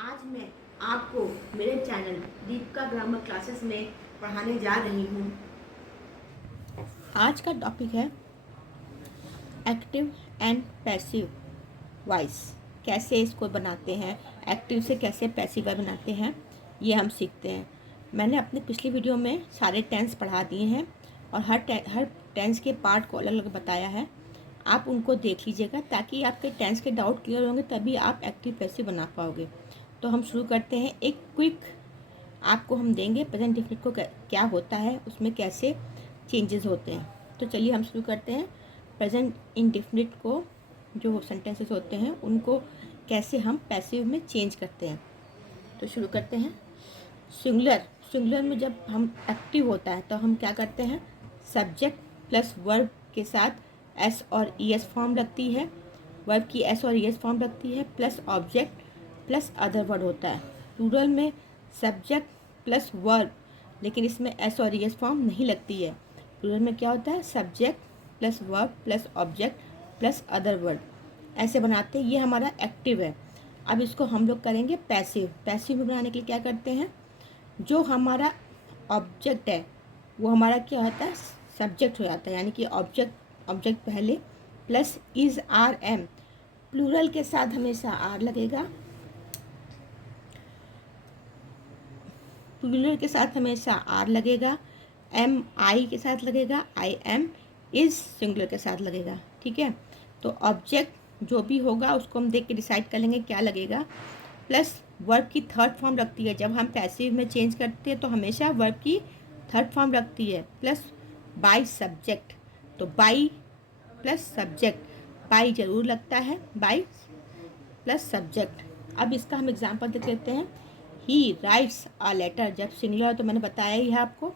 आज मैं आपको मेरे चैनल दीपिका ग्रामर क्लासेस में पढ़ाने जा रही हूँ। आज का टॉपिक है एक्टिव एंड पैसिव वॉइस। कैसे इसको बनाते हैं, एक्टिव से कैसे पैसिव वॉइस बनाते हैं, ये हम सीखते हैं। मैंने अपने पिछली वीडियो में सारे टेंस पढ़ा दिए हैं और हर टेंस के पार्ट को अलग अलग बताया है। आप उनको देख लीजिएगा ताकि आपके टेंस के डाउट क्लियर होंगे, तभी आप एक्टिव पैसिव बना पाओगे। तो हम शुरू करते हैं। एक क्विक आपको हम देंगे प्रेजेंट इंडेफिनिट को क्या होता है, उसमें कैसे चेंजेस होते हैं। तो चलिए हम शुरू करते हैं। प्रेजेंट इंडेफिनिट को जो सेंटेंसेस होते हैं उनको कैसे हम पैसिव में चेंज करते हैं। तो शुरू करते हैं। सिंगुलर में जब हम एक्टिव होता है तो हम क्या करते हैं, सब्जेक्ट प्लस वर्ब के साथ एस और ई एस फॉर्म लगती है, वर्ब की एस और ई एस फॉर्म लगती है, plus object plus other word होता है। प्लूरल में सब्जेक्ट प्लस वर्ब, लेकिन इसमें एस और ई एस फॉर्म नहीं लगती है। प्लूरल में क्या होता है, subject plus verb plus object plus other word, ऐसे बनाते हैं। ये हमारा एक्टिव है। अब इसको हम लोग करेंगे पैसिव। पैसिव में बनाने के लिए क्या करते हैं, जो हमारा ऑब्जेक्ट है वो हमारा क्या होता है, सब्जेक्ट हो जाता है। यानी कि ऑब्जेक्ट पहले plus is are am, plural के साथ हमेशा आर लगेगा, प्लूरल के साथ हमेशा आर लगेगा, एम आई के साथ लगेगा, आई एम इज सिंगुलर के साथ लगेगा। ठीक है, तो ऑब्जेक्ट जो भी होगा उसको हम देख के डिसाइड कर लेंगे क्या लगेगा। प्लस वर्ब की थर्ड फॉर्म रखती है, जब हम पैसिव में चेंज करते हैं तो हमेशा वर्ब की थर्ड फॉर्म रखती है। प्लस बाय सब्जेक्ट, तो बाय प्लस सब्जेक्ट, बाय जरूर लगता है, बाय प्लस सब्जेक्ट। अब इसका हम एग्जांपल देख लेते हैं। ही राइट्स अ लेटर, जब सिंगुलर तो मैंने बताया ही है आपको,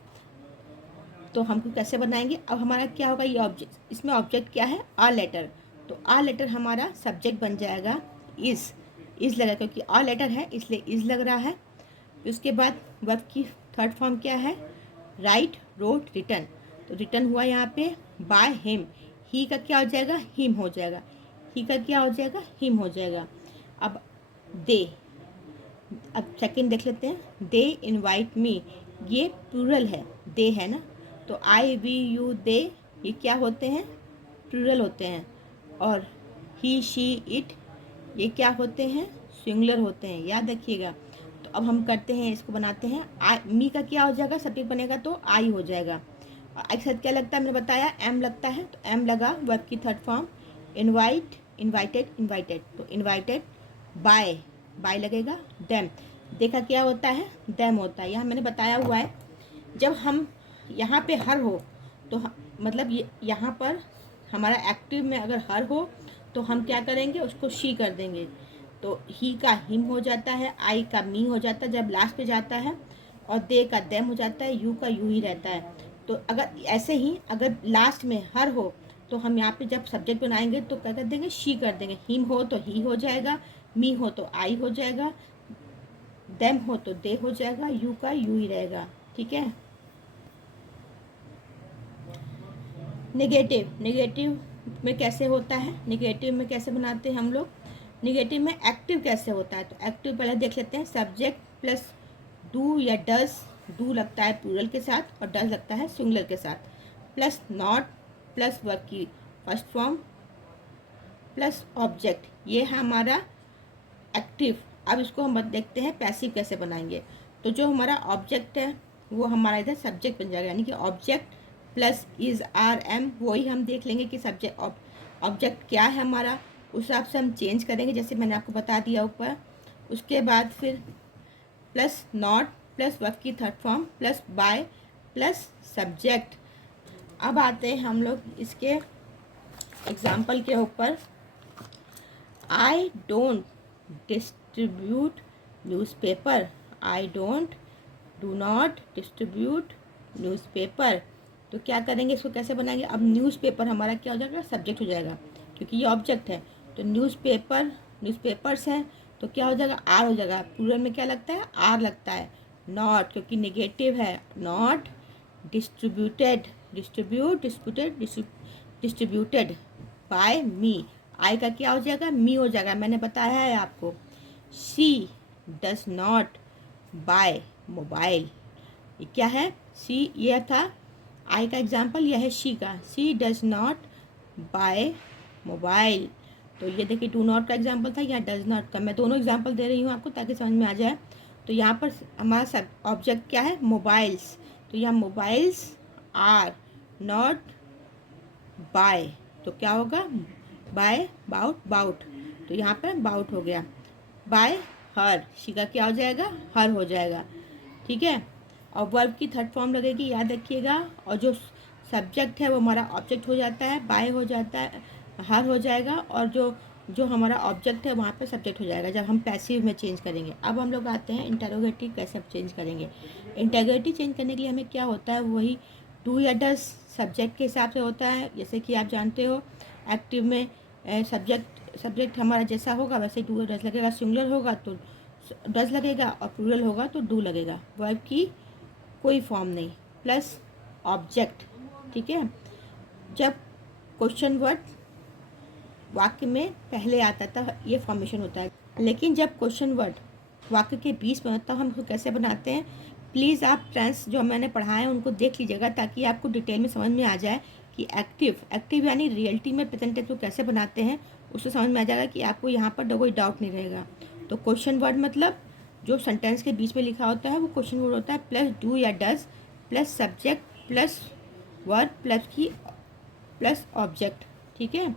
तो हमको कैसे बनाएंगे। अब हमारा क्या होगा, ये ऑब्जेक्ट, इसमें ऑब्जेक्ट क्या है, अ लेटर, तो अ लेटर हमारा सब्जेक्ट बन जाएगा, इज लगा, क्योंकि अ लेटर है इसलिए इज लग रहा है। उसके बाद वर्ब की थर्ड फॉर्म क्या है, राइट, रोट, रिटन, तो रिटन हुआ यहाँ पे बाय हिम। ही का क्या हो जाएगा, हिम हो जाएगा, ही का क्या हो जाएगा, हिम हो जाएगा। अब दे, अब सेकंड देख लेते हैं। दे इनवाइट मी, ये प्लूरल है, दे है ना, तो आई वी यू दे, ये क्या होते हैं, प्लूरल होते हैं। और ही शी इट, ये क्या होते हैं, सिंगुलर होते हैं, याद रखिएगा। तो अब हम करते हैं, इसको बनाते हैं। आई, मी का क्या हो जाएगा, सब्जेक्ट बनेगा तो आई हो जाएगा। और आई के साथ क्या लगता है, मैंने बताया एम लगता है, तो एम लगा, वर्ब की थर्ड फॉर्म। इनवाइट, इनवाइटेड, तो इनवाइटेड बाय, बाय लगेगा। देम, देखा क्या होता है, देम होता है। यहाँ मैंने बताया हुआ है, जब हम यहाँ पे हर हो तो मतलब ये यहाँ पर हमारा एक्टिव में अगर हर हो तो हम क्या करेंगे, उसको शी कर देंगे, तो ही का हिम हो जाता है, आई का मी हो जाता है जब लास्ट पे जाता है, और दे का देम हो जाता है, यू का यू ही रहता है। तो अगर ऐसे ही अगर लास्ट में हर हो तो हम यहाँ पे जब सब्जेक्ट बनाएंगे तो क्या कर देंगे, शी कर देंगे। हिम हो तो ही हो जाएगा, मी हो तो आई हो जाएगा, देम हो तो दे हो जाएगा, यू का यू ही रहेगा। ठीक है। नेगेटिव में कैसे होता है, नेगेटिव में कैसे बनाते हैं हम लोग, नेगेटिव में एक्टिव कैसे होता है। तो एक्टिव पहले देख लेते हैं। सब्जेक्ट प्लस डू या डज, डू लगता है प्लूरल के साथ और डज लगता है सिंगुलर के साथ, प्लस नॉट प्लस वर्ब की फर्स्ट फॉर्म प्लस ऑब्जेक्ट, ये है हमारा एक्टिव। अब इसको हम देखते हैं पैसिव कैसे बनाएंगे। तो जो हमारा ऑब्जेक्ट है वो हमारा इधर सब्जेक्ट बन जाएगा, यानी कि object plus is are am, वही हम देख लेंगे कि सब्जेक्ट ऑब्जेक्ट क्या है हमारा, उस हिसाब से हम चेंज करेंगे जैसे मैंने आपको बता दिया ऊपर। उसके बाद फिर प्लस नॉट प्लस वर्ब की third form plus by plus subject. अब आते हैं हम लोग इसके एग्जाम्पल के ऊपर। I don't distribute newspaper, I don't, do not distribute newspaper. तो क्या करेंगे, इसको कैसे बनाएंगे। अब न्यूज़पेपर हमारा क्या हो जाएगा, सब्जेक्ट हो जाएगा, क्योंकि ये ऑब्जेक्ट है। तो न्यूज़पेपर्स है तो क्या हो जाएगा, आर हो जाएगा। प्लूरल में क्या लगता है, आर लगता है। नॉट, क्योंकि नेगेटिव है, नॉट डिस्ट्रीब्यूटेड बाय मी, आई का क्या हो जाएगा, मी हो जाएगा, मैंने बताया है आपको। She does not buy mobile. ये क्या है? सी, ये था आई का एग्जाम्पल, यह है शी का। She does not buy mobile. तो ये देखिए डू नॉट का एग्जाम्पल था, या डज नॉट का। मैं दोनों एग्जाम्पल दे रही हूँ आपको ताकि समझ में आ जाए। तो यहाँ पर हमारा सब ऑब्जेक्ट क्या है? मोबाइल्स। तो यहाँ मोबाइल्स आर नॉट बाय, तो क्या होगा? बाय बाउट, बाउट, तो यहाँ पर बाउट हो गया। बाय हर, शी का क्या हो जाएगा? हर हो जाएगा। ठीक है। और वर्ब की थर्ड फॉर्म लगेगी, याद रखिएगा। और जो सब्जेक्ट है वो हमारा ऑब्जेक्ट हो जाता है, बाय हो जाता है, हर हो जाएगा। और जो जो हमारा ऑब्जेक्ट है वहाँ पे सब्जेक्ट हो जाएगा जब हम पैसिव में चेंज करेंगे। अब हम लोग आते हैं इंटरोगेटिव कैसे चेंज करेंगे। इंटरोगेटिव चेंज करने के लिए हमें क्या होता है? वही डू या डज सब्जेक्ट के हिसाब से होता है। जैसे कि आप जानते हो एक्टिव में सब्जेक्ट हमारा जैसा होगा वैसे डू या डज लगेगा। सिंगुलर होगा तो डज लगेगा और प्लूरल होगा तो डू लगेगा। वर्ब की कोई फॉर्म नहीं, प्लस ऑब्जेक्ट। ठीक है। जब क्वेश्चन वर्ड वाक्य में पहले आता था ये फॉर्मेशन होता है, लेकिन जब क्वेश्चन वर्ड वाक्य के बीच में होता है हम उसको कैसे बनाते हैं? प्लीज़ आप टेंस जो मैंने पढ़ाए हैं उनको देख लीजिएगा ताकि आपको डिटेल में समझ में आ जाए कि एक्टिव यानी रियलिटी में प्रेजेंट टेंस को कैसे बनाते हैं। उससे समझ में आ जाएगा कि आपको यहाँ पर कोई डाउट नहीं रहेगा। तो क्वेश्चन वर्ड मतलब जो सेंटेंस के बीच में लिखा होता है वो क्वेश्चन वर्ड होता है, प्लस डू या does plus subject plus verb plus object. ठीक है।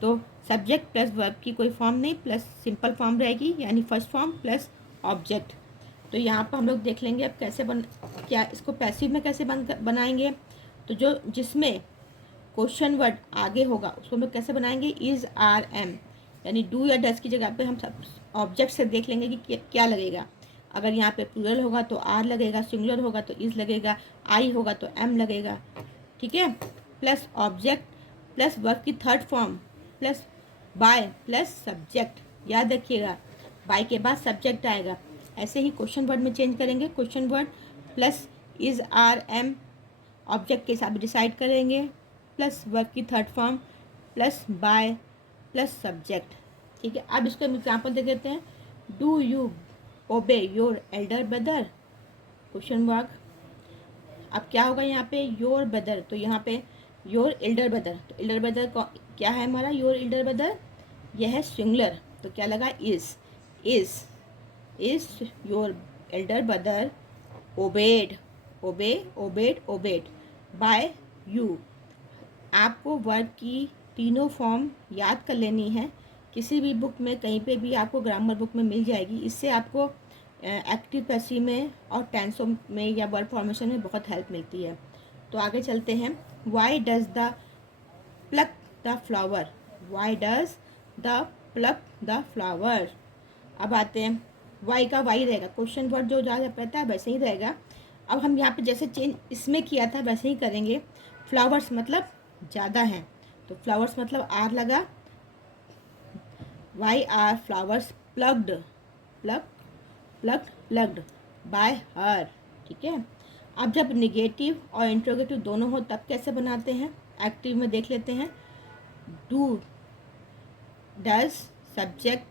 तो सब्जेक्ट प्लस वर्ब की कोई फॉर्म नहीं, प्लस सिंपल फॉर्म रहेगी यानी फर्स्ट फॉर्म प्लस ऑब्जेक्ट। तो यहाँ पर हम लोग देख लेंगे अब कैसे क्या इसको पैसिव में कैसे बनाएंगे। तो जो जिसमें क्वेश्चन वर्ड आगे होगा उसको हम लोग कैसे बनाएंगे? इज़ आर एम, यानी डू या डज की जगह पे हम सब ऑब्जेक्ट से देख लेंगे कि क्या लगेगा। अगर यहाँ पे प्लूरल होगा तो आर लगेगा, सिंगुलर होगा तो इज़ लगेगा, आई होगा तो एम लगेगा। ठीक है। प्लस ऑब्जेक्ट प्लस वर्ब की third form plus by plus subject. याद रखिएगा बाय के बाद सब्जेक्ट आएगा। ऐसे ही क्वेश्चन वर्ड में चेंज करेंगे। Question word plus is are am object के हिसाब से डिसाइड करेंगे, प्लस वर्ब की third form plus by plus subject. ठीक है। अब इसको हम एग्जाम्पल दे देते हैं। Do you obey your elder brother? Question work. अब क्या होगा यहाँ पे? योर ब्रदर, तो यहाँ पे योर एल्डर ब्रदर। तो एल्डर ब्रदर क्या है हमारा? योर एल्डर ब्रदर, यह है सिंगुलर तो क्या लगा? Is your elder brother obeyed by you. आपको वर्ब की तीनों फॉर्म याद कर लेनी है। किसी भी बुक में कहीं पे भी आपको ग्रामर बुक में मिल जाएगी। इससे आपको एक्टिव पैसिव में और टेंसों में या वर्ब फॉर्मेशन में बहुत हेल्प मिलती है। तो आगे चलते हैं। Why does the plug the flower? Why does the plug the flower? अब आते हैं, वाई का वाई रहेगा, क्वेश्चन वर्ड जो जहाँ रहता है वैसे ही रहेगा। अब हम यहाँ पे जैसे चेंज इसमें किया था वैसे ही करेंगे। फ्लावर्स मतलब ज़्यादा हैं, तो फ्लावर्स मतलब आर लगा। Why are flowers plucked plucked by her. ठीक है। अब जब निगेटिव और इंट्रोगेटिव दोनों हो तब कैसे बनाते हैं? एक्टिव में देख लेते हैं। Do does subject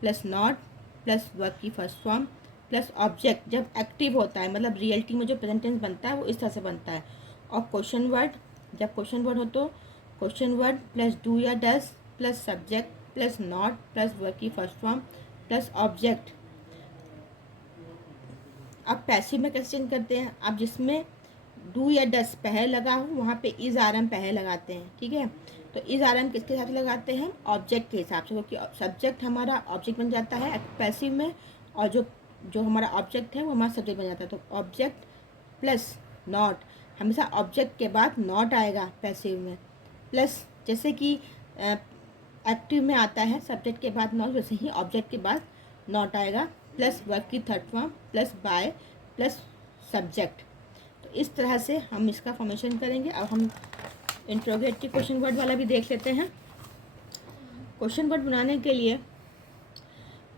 plus not plus verb की फर्स्ट फॉर्म प्लस ऑब्जेक्ट। जब एक्टिव होता है मतलब रियलिटी में जो प्रेजेंट टेंस बनता है वो इस तरह से बनता है। और क्वेश्चन वर्ड, जब क्वेश्चन वर्ड हो तो क्वेश्चन वर्ड प्लस डू या does plus subject plus not plus verb की फर्स्ट फॉर्म प्लस ऑब्जेक्ट। अब पैसिव में कैसे चेंज करते हैं? अब जिसमें डू या डस पहले लगा हो वहाँ पे इज़ आर एम पहले लगाते हैं। ठीक है। तो इज़ आर एम किसके साथ लगाते हैं? ऑब्जेक्ट के हिसाब से, क्योंकि सब्जेक्ट हमारा ऑब्जेक्ट बन जाता है पैसिव में, और जो जो हमारा ऑब्जेक्ट है वो हमारा सब्जेक्ट बन जाता है। तो ऑब्जेक्ट प्लस नॉट, हमेशा ऑब्जेक्ट के बाद नॉट आएगा पैसिव में। प्लस जैसे कि एक्टिव में आता है सब्जेक्ट के बाद नॉट, वैसे ही ऑब्जेक्ट के बाद नॉट आएगा। प्लस वर्ब की third form plus by plus subject. तो इस तरह से हम इसका फॉर्मेशन करेंगे। अब हम इंट्रोगेटिव क्वेश्चन वर्ड वाला भी देख लेते हैं। क्वेश्चन वर्ड बनाने के लिए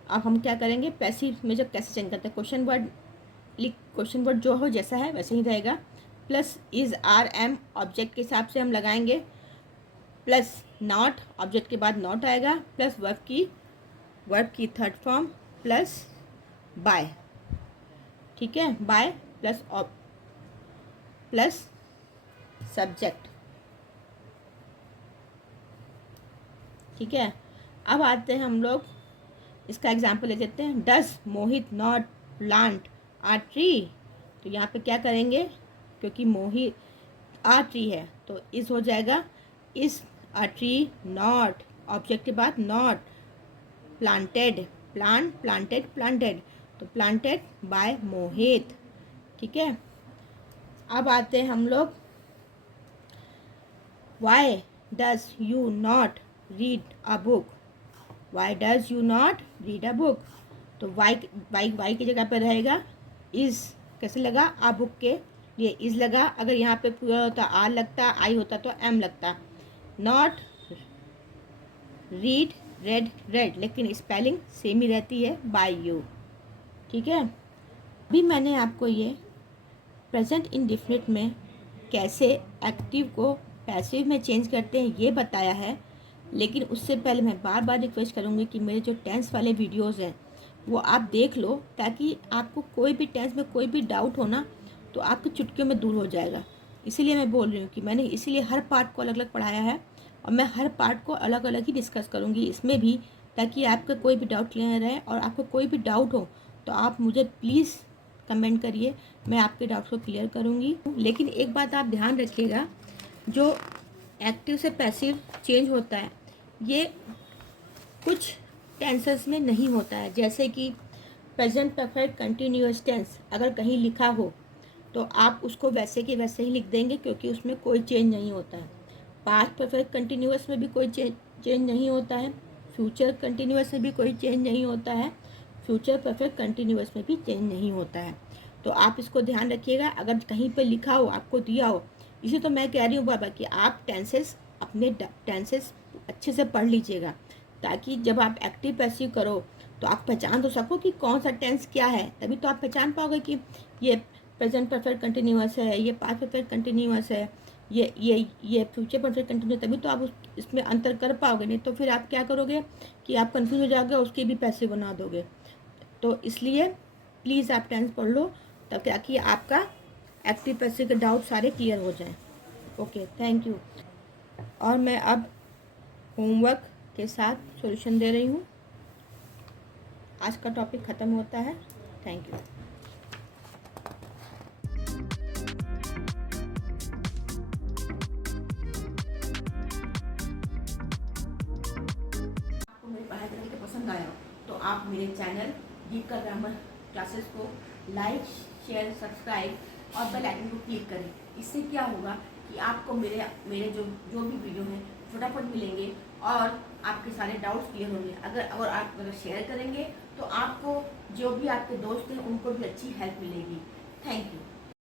अब हम क्या करेंगे? पैसिव में जब कैसे चेंज करते हैं, क्वेश्चन वर्ड जो हो जैसा है वैसे ही रहेगा। Plus is are am object के हिसाब से हम लगाएंगे, प्लस नॉट ऑब्जेक्ट के बाद नॉट आएगा, प्लस वर्ब की थर्ड फॉर्म प्लस बाय, ठीक है, बाय प्लस सब्जेक्ट, ठीक है। अब आते हैं हम लोग, इसका एग्जाम्पल ले लेते हैं। Does Mohit not plant a tree, तो यहाँ पे क्या करेंगे, क्योंकि मोहित आ ट्री है तो इस हो जाएगा इस अ ट्री नॉट, ऑब्जेक्ट के बाद नॉट, प्लांटेड, प्लांटेड, तो प्लांटेड बाय मोहित, ठीक है। अब आते हैं हम लोग, why does you not read a book, why does you not read a book, तो वाई की जगह पर रहेगा इज, कैसे लगा, आ बुक के लिए इज लगा, अगर यहाँ पे पूरा होता आर लगता, आई होता तो एम लगता। नॉट रीड रेड, लेकिन स्पेलिंग सेम ही रहती है बाय यू, ठीक है। अभी मैंने आपको ये प्रेजेंट इंडेफिनिट में कैसे एक्टिव को पैसिव में चेंज करते हैं ये बताया है, लेकिन उससे पहले मैं बार बार रिक्वेस्ट करूँगी कि मेरे जो टेंस वाले वीडियोज़ हैं वो आप देख लो, ताकि आपको कोई भी टेंस में कोई भी डाउट हो ना तो आपकी चुटकियों में दूर हो जाएगा। इसीलिए मैं बोल रही हूँ कि मैंने इसीलिए हर पार्ट को अलग अलग पढ़ाया है, और मैं हर पार्ट को अलग अलग ही डिस्कस करूँगी इसमें भी, ताकि आपका कोई भी डाउट क्लियर रहे। और आपको कोई भी डाउट हो तो आप मुझे प्लीज़ कमेंट करिए, मैं आपके डाउट्स को क्लियर करूँगी। लेकिन एक बात आप ध्यान रखिएगा, जो एक्टिव से पैसिव चेंज होता है ये कुछ टेंसेस में नहीं होता है। जैसे कि प्रेजेंट परफेक्ट कंटिन्यूअस टेंस अगर कहीं लिखा हो तो आप उसको वैसे के वैसे ही लिख देंगे, क्योंकि उसमें कोई चेंज नहीं होता है। पास्ट परफेक्ट कंटिन्यूअस में भी कोई चेंज नहीं होता है, फ्यूचर कंटिन्यूअस में भी कोई चेंज नहीं होता है, फ्यूचर परफेक्ट कंटिन्यूअस में भी चेंज नहीं होता है। तो आप इसको ध्यान रखिएगा, अगर कहीं पर लिखा हो, आपको दिया हो, इसे तो मैं कह रही हूँ बाबा कि आप अपने टेंसेस अच्छे से पढ़ लीजिएगा, ताकि जब आप एक्टिव पैसिव करो तो आप पहचान तो सको कि कौन सा टेंस क्या है। तभी तो आप पहचान पाओगे कि ये प्रेजेंट परफेक्ट कंटिन्यूअस है, ये पास्ट परफेक्ट कंटिन्यूअस है, ये फ्यूचर परफेक्ट कंटिन्यूअस, तभी तो आप इसमें अंतर कर पाओगे। नहीं तो फिर आप क्या करोगे कि आप कंफ्यूज हो जाओगे, उसके भी पैसे बना दोगे। तो इसलिए प्लीज़ आप टेंस पढ़ लो, तब ताकि आपका एक्टिव पैसिव के डाउट सारे क्लियर हो जाएं। Okay, thank you. और मैं अब होमवर्क के साथ सॉल्यूशन दे रही हूँ। आज का टॉपिक ख़त्म होता है। Thank you. आपको मेरी पढ़ाई करने के पसंद आया तो आप मेरे चैनल दीपिका ग्रामर क्लासेस को लाइक, शेयर, सब्सक्राइब और बेल आइकन को क्लिक करें। इससे क्या होगा कि आपको मेरे जो भी वीडियो हैं फटाफट मिलेंगे और आपके सारे डाउट्स क्लियर होंगे। अगर आप शेयर करेंगे तो आपको जो भी आपके दोस्त हैं उनको भी अच्छी हेल्प मिलेगी। Thank you.